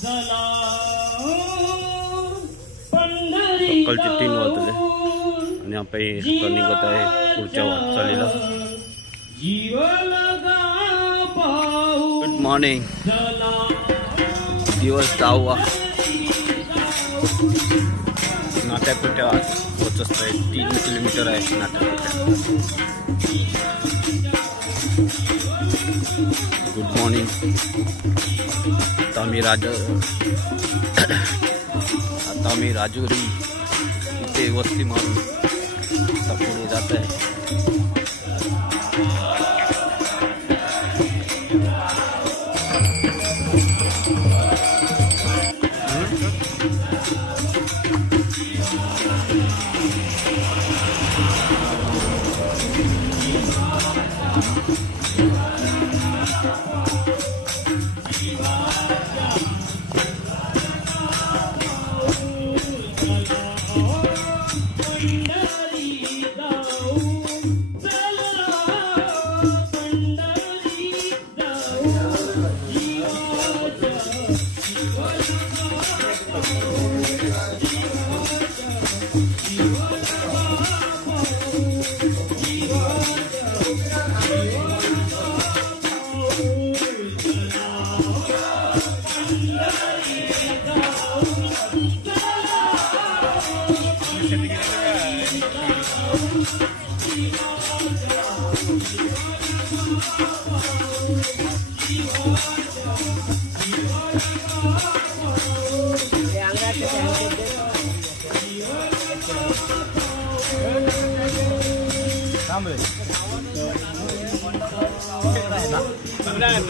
सकाळचे 3 वाजले आणि आपण निघत आहे पुढच्या वाटचालीला. Good morning. दिवस 10वा. नाट्यापेठा पोचत आहे. 3 किलोमीटर आहे नाट्यापेठा. Good morning. आता आम्ही राजुरी इथे वस्ती मारून आता पुढे जात आहे.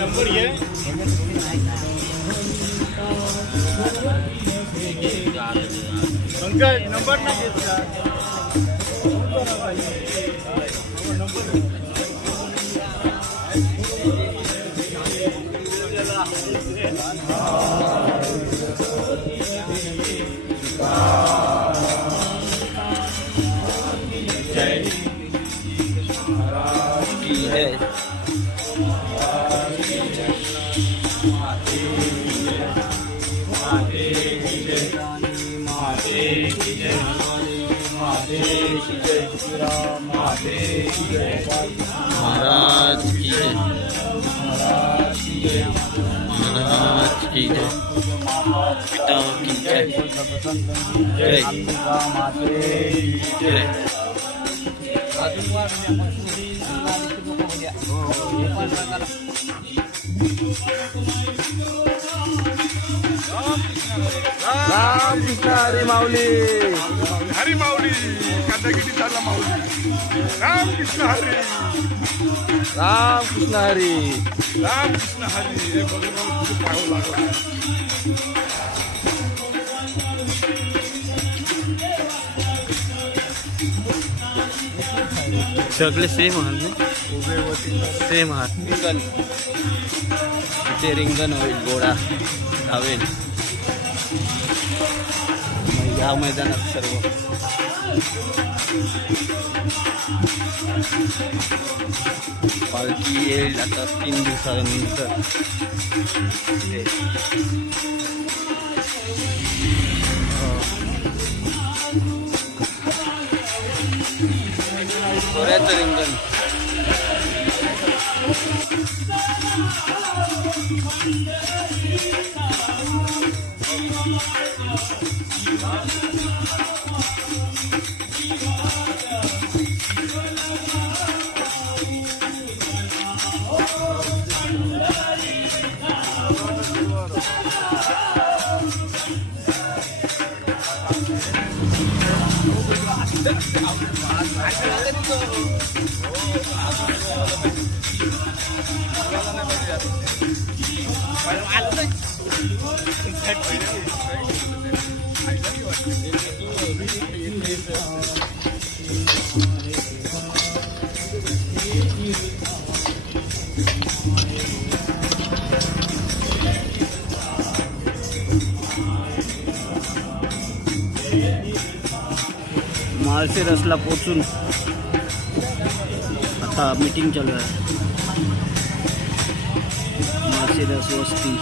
नंबर ये पंकज नंबर ना महाराज की जय. महाराज की जय. पिता की जय. जय जय. रामकृष्ण हरी माऊली. हरी माऊली कांदागिरी चालला माऊली. रामकृष्ण हरी. रामकृष्ण हरी. रामकृष्ण हरी. हे भगवान पाहावं लागलं. सगळे सेम आहात ना. सेम आहात. रिंगण इथे रिंगण होईल. घोडा धावेल या मैदानात सर्व. पालखी येईल आता 3 दिवसानंतर. घोड्याचं रिंगण. माळशिरसला पोचून आता मीटिंग चालू आहे. माळशिरस वस्ती